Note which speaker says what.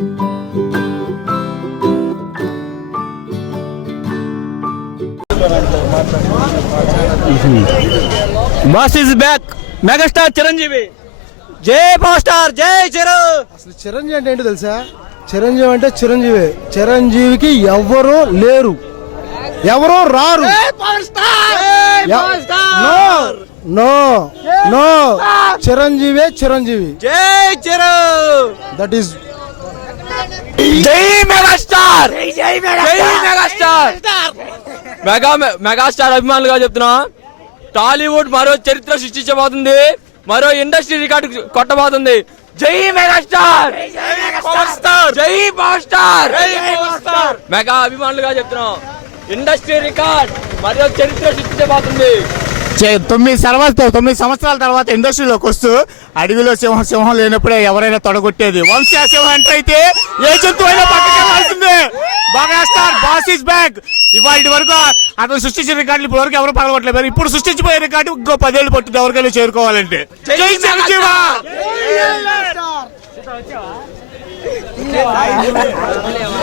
Speaker 1: Boss is back. Megastar Chiranjeevi. జై power star, జై చిరు.
Speaker 2: అసలు చిరంజీవి అంటే ఏంటో తెలుసా? చిరంజీవి అంటే చిరంజీవి. చిరంజీవికి ఎవరు లేరు, ఎవరో రారు. నో నో, చిరంజీవే చిరంజీవి.
Speaker 1: జై చిరు.
Speaker 2: దట్ ఈస్
Speaker 1: జై మెగాస్టార్. జై మెగాస్టార్. మెగాస్టార్ అభిమానులుగా చెప్తున్నా, టాలీవుడ్ మరో చరిత్ర సృష్టించబోతుంది, మరో ఇండస్ట్రీ రికార్డు కొట్టబోతుంది. జై మెగాస్టార్, జై పవర్ స్టార్. మెగా అభిమానులుగా చెప్తున్నాం, ఇండస్ట్రీ రికార్డ్ మరో చరిత్ర సృష్టించబోతుంది.
Speaker 3: 9 సంవత్సరాల తర్వాత ఇండస్ట్రీలోకి వస్తూ అడవిలో సింహం లేనప్పుడే ఎవరైనా తొడగొట్టేది. వంశీ సింహం ఎంటర్ అయితే ఏ జంతువు అయినా పక్కకెళ్లాల్సిందే. Megastar boss is back. ఇవాళ వరకు అతను సృష్టించిన రికార్డులు ఇప్పటి వరకు ఎవరు పగలగొట్టలేదు. ఇప్పుడు సృష్టించిపోయే రికార్డు ఇంకో 10 ఏళ్ళు పట్టుద్ది ఎవరికైనా చేరుకోవాలంటే. జై చిరంజీవి.